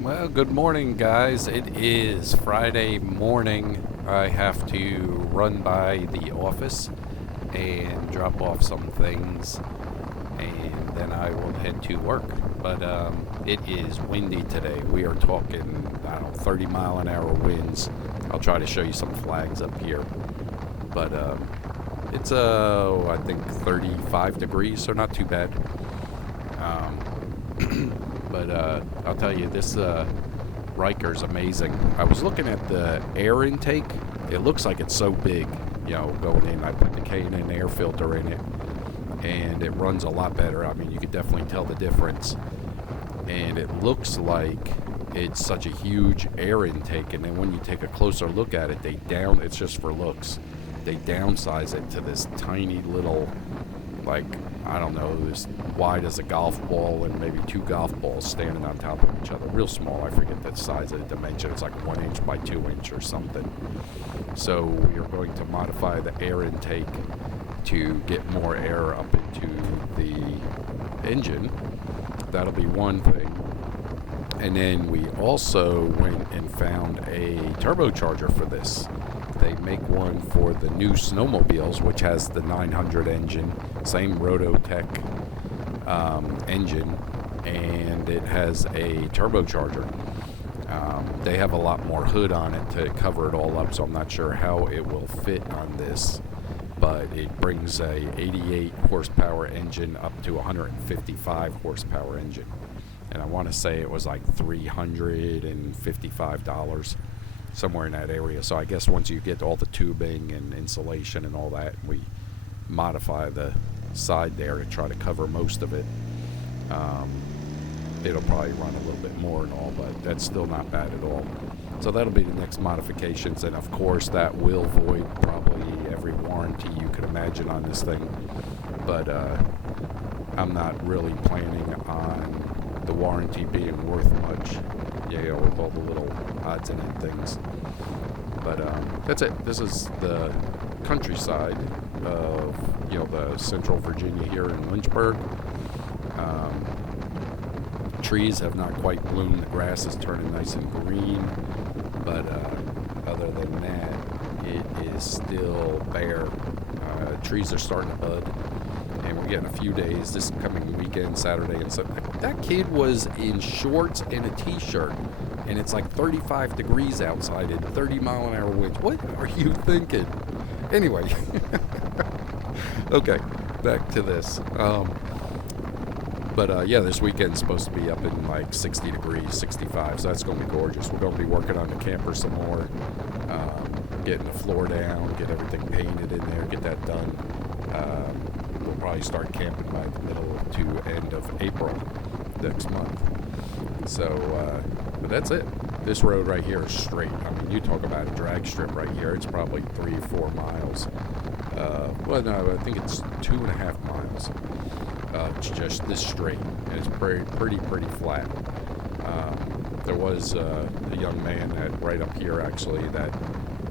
Well, good morning, guys. It is Friday morning. I have to run by the office and drop off some things, and then I will head to work. But it is windy today. We are talking, I don't know, 30 mile an hour winds. I'll try to show you some flags up here. But it's, I think, 35 degrees, so not too bad. But I'll tell you, this Ryker is amazing. I was looking at the air intake. It looks like it's so big, going in. I put the K&N air filter in it, and it runs a lot better. I mean, you could definitely tell the difference. And it looks like it's such a huge air intake, and then when you take a closer look at it, it's just for looks. They downsize it to this tiny little, I don't know, as wide as a golf ball and maybe two golf balls standing on top of each other. Real small. I forget the size of the dimension. It's like 1 inch by 2 inch or something. So we are going to modify the air intake to get more air up into the engine. That'll be one thing. And then we also went and found a turbocharger for this. They make one for the new snowmobiles, which has the 900 engine, same Rototech engine, and it has a turbocharger. They have a lot more hood on it to cover it all up, so I'm not sure how it will fit on this, but it brings a 88 horsepower engine up to 155 horsepower engine. And I want to say it was like $355, somewhere in that area. So I guess once you get all the tubing and insulation and all that, we modify the side there to try to cover most of it. It'll probably run a little bit more and all, but that's still not bad at all. So that'll be the next modifications, and of course that will void probably every warranty you could imagine on this thing. But I'm not really planning on the warranty being worth much, with all the little odds and end things. But that's it. This is the countryside of the central Virginia here in Lynchburg. Trees have not quite bloomed. The grass is turning nice and green, but other than that, it is still bare. Trees are starting to bud, and we're getting a few days this coming weekend, Saturday and Sunday. That kid was in shorts and a t-shirt, and it's like 35 degrees outside and 30 mile an hour winds. What are you thinking? Anyway, okay, back to this. But this weekend's supposed to be up in like 60 degrees, 65, so that's going to be gorgeous. We're going to be working on the camper some more, getting the floor down, get everything painted in there, get that done. We'll probably start camping by the middle to end of April next month. So, but that's it. This road right here is straight. I mean, you talk about a drag strip right here. It's probably 3 or 4 miles. Well, no, I think it's 2.5 miles. It's just this straight. It's pretty flat. There was a young man right up here actually that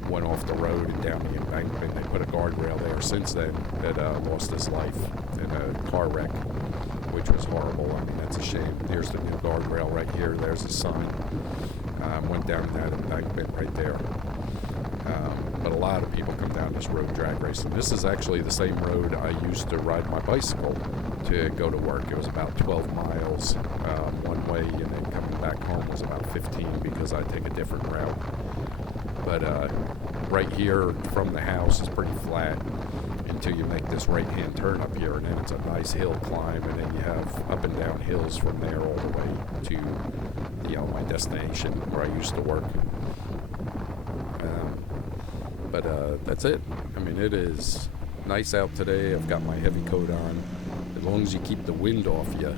went off the road and down the embankment. They put a guardrail there since then that lost his life in a car wreck, which was horrible. I mean, that's a shame. Here's the new guardrail right here. There's the sign. Went down that embankment right there. But a lot of people come down this road drag racing. This is actually the same road I used to ride my bicycle to go to work. It was about 12 miles one way, and then coming back home was about 15 because I take a different route. But right here from the house is pretty flat until you make this right-hand turn up here, and then it's a nice hill climb, and then you have up and down hills from there all the way to my destination where I used to work. But that's it. I mean, it is nice out today. I've got my heavy coat on. As long as you keep the wind off you,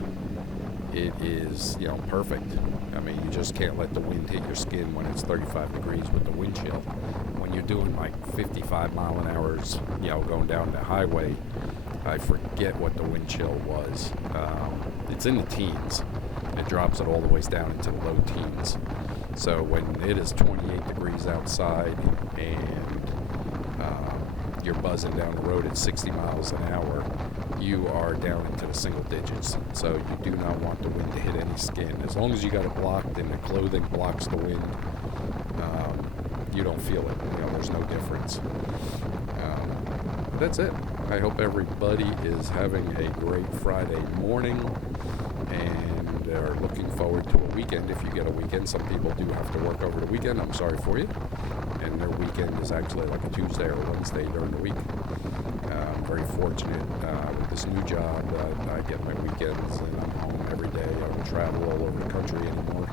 it is, perfect. I mean, you just can't let the wind hit your skin when it's 35 degrees with the wind chill. When you're doing like 55 mile an hours, going down the highway, I forget what the wind chill was. It's in the teens. It drops it all the way down into the low teens. So when it is 28 degrees outside and you're buzzing down the road at 60 miles an hour, you are down into the single digits. So you do not want the wind to hit any skin. As long as you got it blocked and the clothing blocks the wind, you don't feel it. There's no difference. That's it. I hope everybody is having a great Friday morning and are looking forward to a weekend. If you get a weekend, some people do have to work over the weekend. I'm sorry for you. And their weekend is actually like a Tuesday or Wednesday during the week. I'm very fortunate with this new job. I get my weekends and I'm home every day. I don't travel all over the country anymore.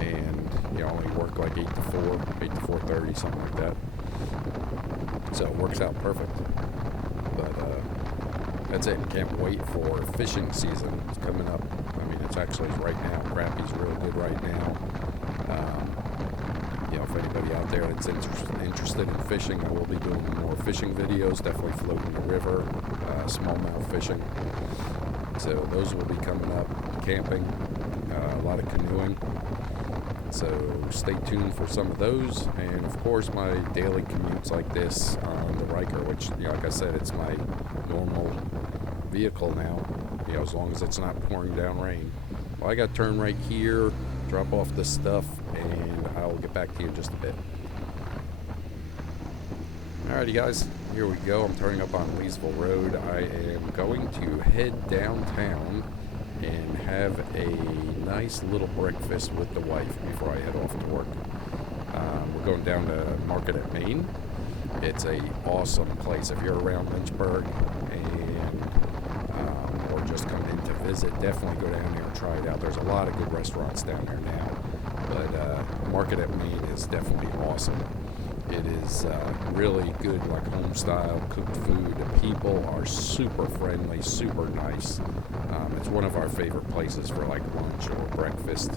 And I only work like 8 to 4, 8 to 4:30, something like that. So it works out perfect. But that's it. Can't wait for fishing season. It's coming up. I mean, it's actually right now. Crappie's real good right now. If anybody out there that's interested in fishing, I will be doing more fishing videos. Definitely floating the river, smallmouth fishing. So those will be coming up. Camping, a lot of canoeing. So stay tuned for some of those, and of course my daily commutes like this on the Ryker, which like I said, it's my normal vehicle now, as long as it's not pouring down rain. Well, I got to turn right here, drop off this stuff, and I'll get back to you in just a bit. Alrighty guys, here we go. I'm turning up on Leesville Road. I am going to head downtown and have a nice little breakfast with the wife before I head off to work. We're going down to Market at Main. It's a awesome place. If you're around Lynchburg and or just coming in to visit, definitely go down there and try it out. There's a lot of good restaurants down there now, but Market at Main is definitely awesome. It is really good, like home style cooked food. The people are super friendly, super nice. It's one of our favorite places for like lunch or breakfast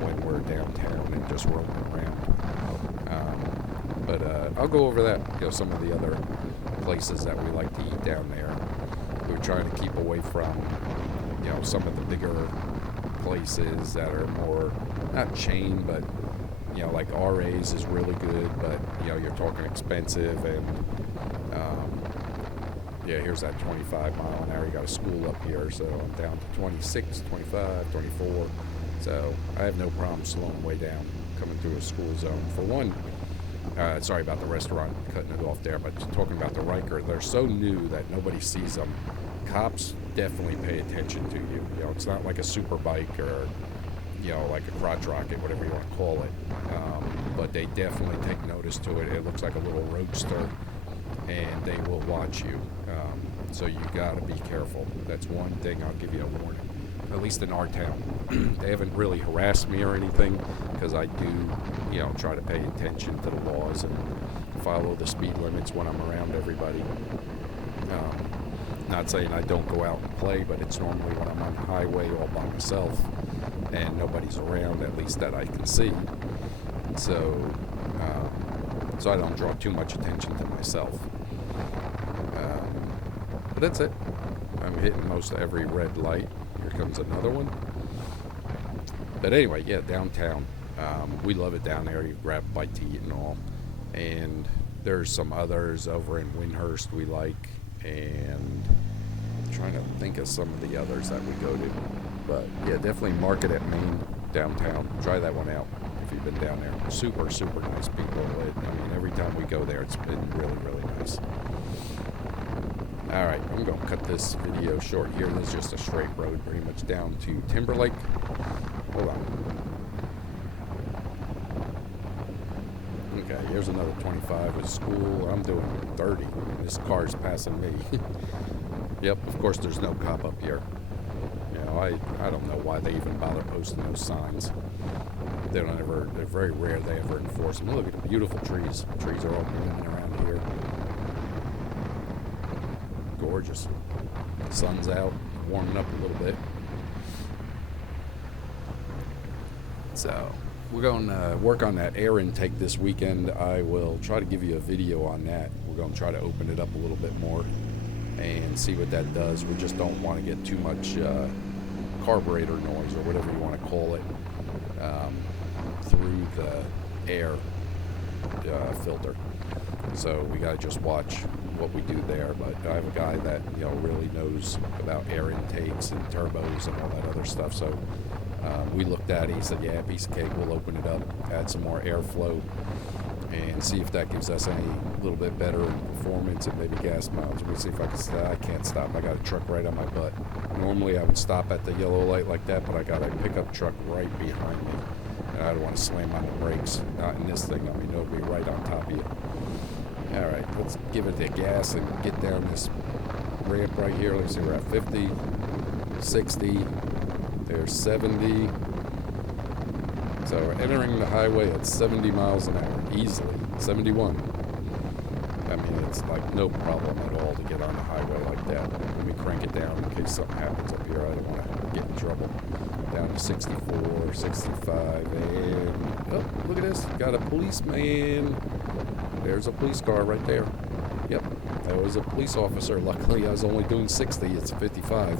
when we're downtown and just roaming around. But I'll go over that, some of the other places that we like to eat down there. We're trying to keep away from, some of the bigger places that are more, not chain, but like RA's is really good, but you're talking expensive, and here's that 25 mile an hour. You got a school up here, so I'm down to 26, 25, 24. So I have no problem slowing way down coming through a school zone. For one, sorry about the restaurant, cutting it off there, but talking about the Ryker, they're so new that nobody sees them. Cops definitely pay attention to you. It's not like a super bike or like a crotch rocket, whatever you want to call it. But they definitely take notice to it. It looks like a little roadster, and they will watch you. So you got to be careful. That's one thing I'll give you a warning. At least in our town. They haven't really harassed me or anything, because I do, try to pay attention to the laws and follow the speed limits when I'm around everybody. Not saying I don't go out and play, but it's normally when I'm on the highway all by myself and nobody's around, at least that I can see. So I don't draw too much attention to myself. But that's it. I'm hitting most of every red light. Here comes another one. But anyway, downtown. We love it down there. You grab a bite to eat and all. And there's some others over in Windhurst we like. And I'm trying to think of some of the others that we go to. But definitely Market at Main downtown. Try that one out if you've been down there. Super, super nice people. Every time we go there, it's been really, really nice. Alright, I'm going to cut this video short here. This is just a straight road pretty much down to Timberlake. Hold on. Okay, here's another 25 at school. I'm doing 30. This car's passing me. Yep, of course there's no cop up here. I don't know why they even bother posting those signs. They're very rare they ever enforce them. Look at the beautiful trees. The trees are all blooming around here. Gorgeous. The sun's out, warming up a little bit. So we're going to work on that air intake this weekend. I will try to give you a video on that. We're going to try to open it up a little bit more and see what that does. We just don't want to get too much carburetor noise, or whatever you want to call it, through the air filter. So we got to just watch what we do there. But I have a guy that, you know, really knows about air intakes and turbos and all that other stuff. So we looked at it. He said, yeah, piece of cake. We'll open it up, add some more airflow, and see if that gives us any little bit better performance and maybe gas miles. We'll see if I can stop. I can't stop. I got a truck right on my butt. Normally I would stop at the yellow light like that, but I got a pickup truck right behind me, and I don't want to slam on the brakes. Not in this thing. I mean, it'll be right on top of you. All right, let's give it the gas and get down this ramp right here. Let's see, we're at 50, 60, there's 70. So we're entering the highway at 70 miles an hour, easily. 71. I mean, it's like no problem at all to get on the highway like that. Let me crank it down in case something happens up here. I don't want to get in trouble. Down to 64, 65, and oh, look at this. Got a policeman. There's a police car right there. Yep, that was a police officer. Luckily, I was only doing 60. It's 55.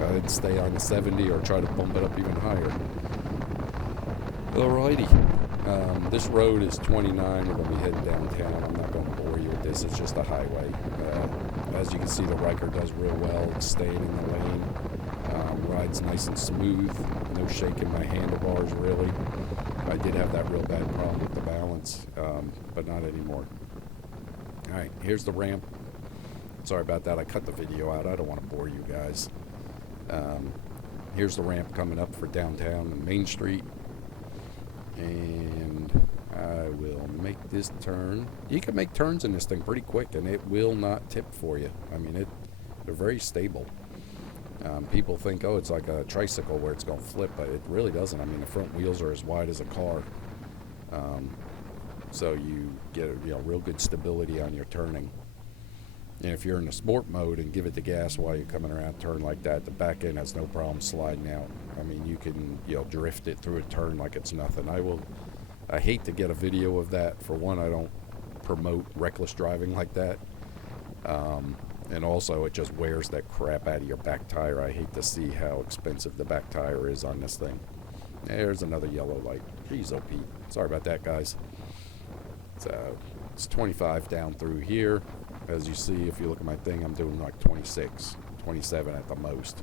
I'd stay on the 70 or try to bump it up even higher. Alrighty. This road is 29. We're going to be heading downtown. I'm not going to bore you with this. It's just a highway. As you can see, the Ryker does real well. It's staying in the lane. Rides nice and smooth. No shaking my handlebars, really. I did have that real bad problem with the balance, but not anymore. Alright, here's the ramp. Sorry about that. I cut the video out. I don't want to bore you guys. Here's the ramp coming up for downtown Main Street. And I will make this turn. You can make turns in this thing pretty quick, and it will not tip for you. I mean, they're very stable. People think, oh, it's like a tricycle where it's going to flip, but it really doesn't. I mean, the front wheels are as wide as a car. So you get real good stability on your turning. And if you're in the sport mode and give it the gas while you're coming around a turn like that, the back end has no problem sliding out. I mean, you can drift it through a turn like it's nothing. I hate to get a video of that. For one, I don't promote reckless driving like that. And also, it just wears that crap out of your back tire. I hate to see how expensive the back tire is on this thing. There's another yellow light. Jeez, OP. Sorry about that, guys. So, it's 25 down through here. As you see, if you look at my thing, I'm doing like 26, 27 at the most.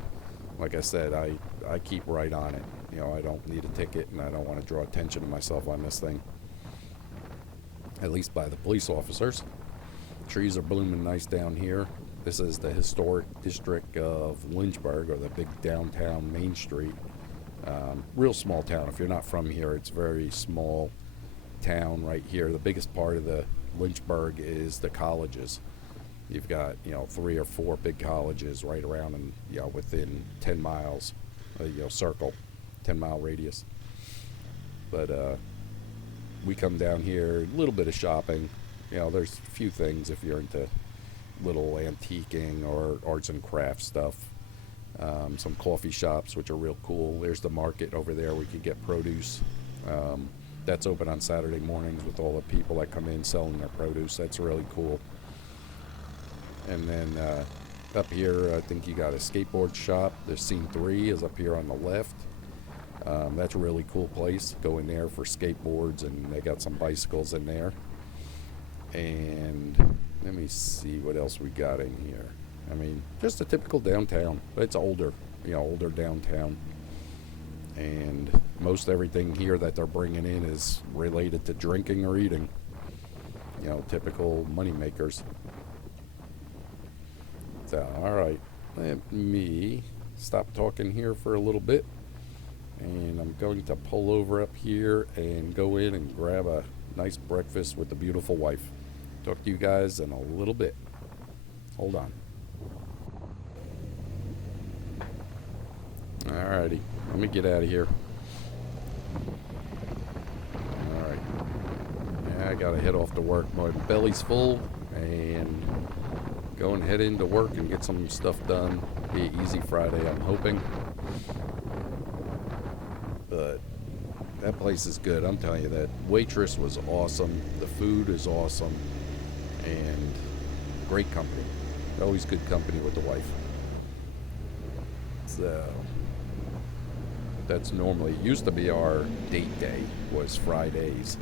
Like I said, I keep right on it. I don't need a ticket, and I don't want to draw attention to myself on this thing. At least by the police officers. Trees are blooming nice down here. This is the historic district of Lynchburg, or the big downtown Main Street. Real small town. If you're not from here, it's a very small town right here. The biggest part of the Lynchburg is the colleges. You've got 3 or 4 big colleges right around, and within 10 miles, circle, 10-mile radius. But we come down here, a little bit of shopping. There's a few things if you're into little antiquing or arts and crafts stuff. Some coffee shops, which are real cool. There's the market over there where you can get produce. That's open on Saturday mornings with all the people that come in selling their produce. That's really cool. And then up here, I think you got a skateboard shop. The Scene 3 is up here on the left. That's a really cool place. Go in there for skateboards, and they got some bicycles in there. And let me see what else we got in here. I mean, just a typical downtown. It's older, older downtown. And most everything here that they're bringing in is related to drinking or eating. Typical money makers. So, all right, let me stop talking here for a little bit. And I'm going to pull over up here and go in and grab a nice breakfast with the beautiful wife. Talk to you guys in a little bit. Hold on. Alrighty, let me get out of here. Alright. Yeah, I gotta head off to work. My belly's full, and go and head into work and get some stuff done. Be an easy Friday, I'm hoping. But that place is good. I'm telling you, that waitress was awesome. The food is awesome. And great company. Always good company with the wife. So that's normally, it used to be our date day was Fridays.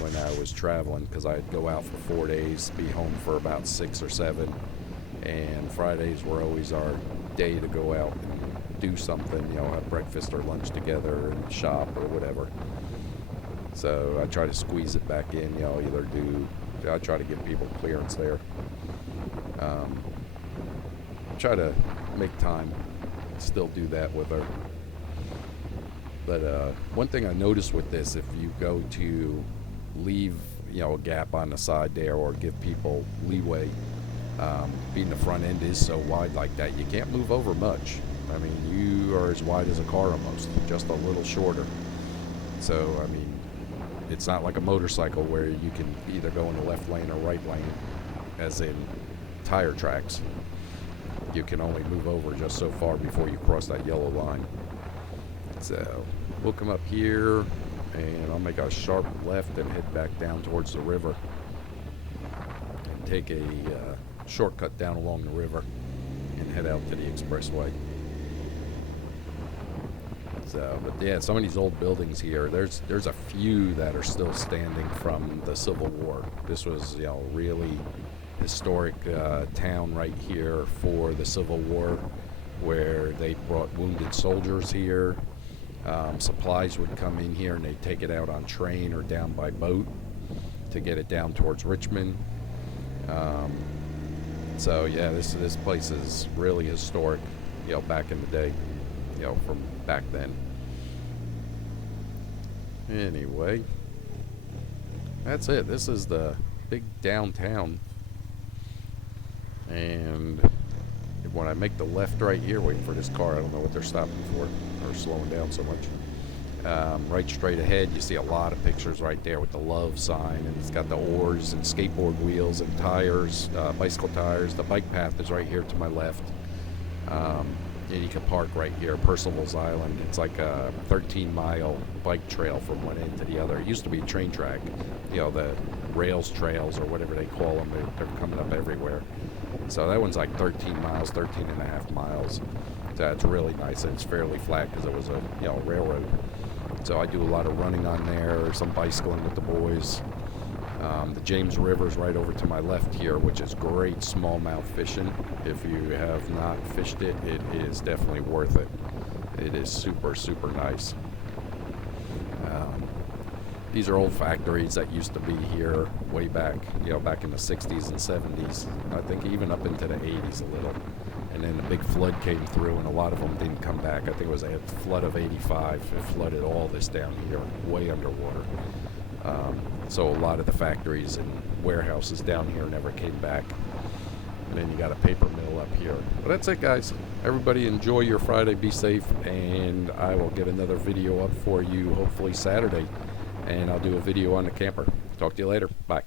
when I was traveling, because I'd go out for 4 days, be home for about 6 or 7, and Fridays were always our day to go out and do something, have breakfast or lunch together and shop or whatever. So I try to squeeze it back in, I try to give people clearance there. Try to make time, still do that with her. But one thing I noticed with this, if you go to leave, a gap on the side there or give people leeway, being the front end is so wide like that, you can't move over much. I mean, you are as wide as a car almost, just a little shorter. So, I mean, it's not like a motorcycle where you can either go in the left lane or right lane, as in tire tracks. You can only move over just so far before you cross that yellow line. So we'll come up here and I'll make a sharp left and head back down towards the river and take a shortcut down along the river and head out to the expressway. So, but yeah, some of these old buildings here, there's a few that are still standing from the Civil War. This was, really historic town right here for the Civil War, where they brought wounded soldiers here. Supplies would come in here and they'd take it out on train or down by boat to get it down towards Richmond. So yeah, this place is really historic, back in the day, from back then. Anyway, that's it. This is the big downtown. And when I make the left right here, waiting for this car, I don't know what they're stopping for or slowing down so much. Right straight ahead, you see a lot of pictures right there with the love sign, and it's got the oars and skateboard wheels and tires, bicycle tires. The bike path is right here to my left. And you can park right here, Percival's Island. It's like a 13-mile bike trail from one end to the other. It used to be a train track, the rails trails or whatever they call them. They're coming up everywhere. So that one's like 13 miles, 13 and a half miles. So it's really nice, and it's fairly flat because it was a railroad. So I do a lot of running on there, some bicycling with the boys. The James River's right over to my left here, which is great smallmouth fishing. If you have not fished it, it is definitely worth it. It is super, super nice. These are old factories that used to be here way back, back in the 60s and 70s. I think even up into the 80s a little. And then a big flood came through, and a lot of them didn't come back. I think it was a flood of 85. It flooded all this down here, way underwater. So a lot of the factories and warehouses down here never came back. And then you got a paper mill up here. But that's it, guys. Everybody enjoy your Friday. Be safe. And I will get another video up for you hopefully Saturday. And I'll do a video on the camper. Talk to you later. Bye.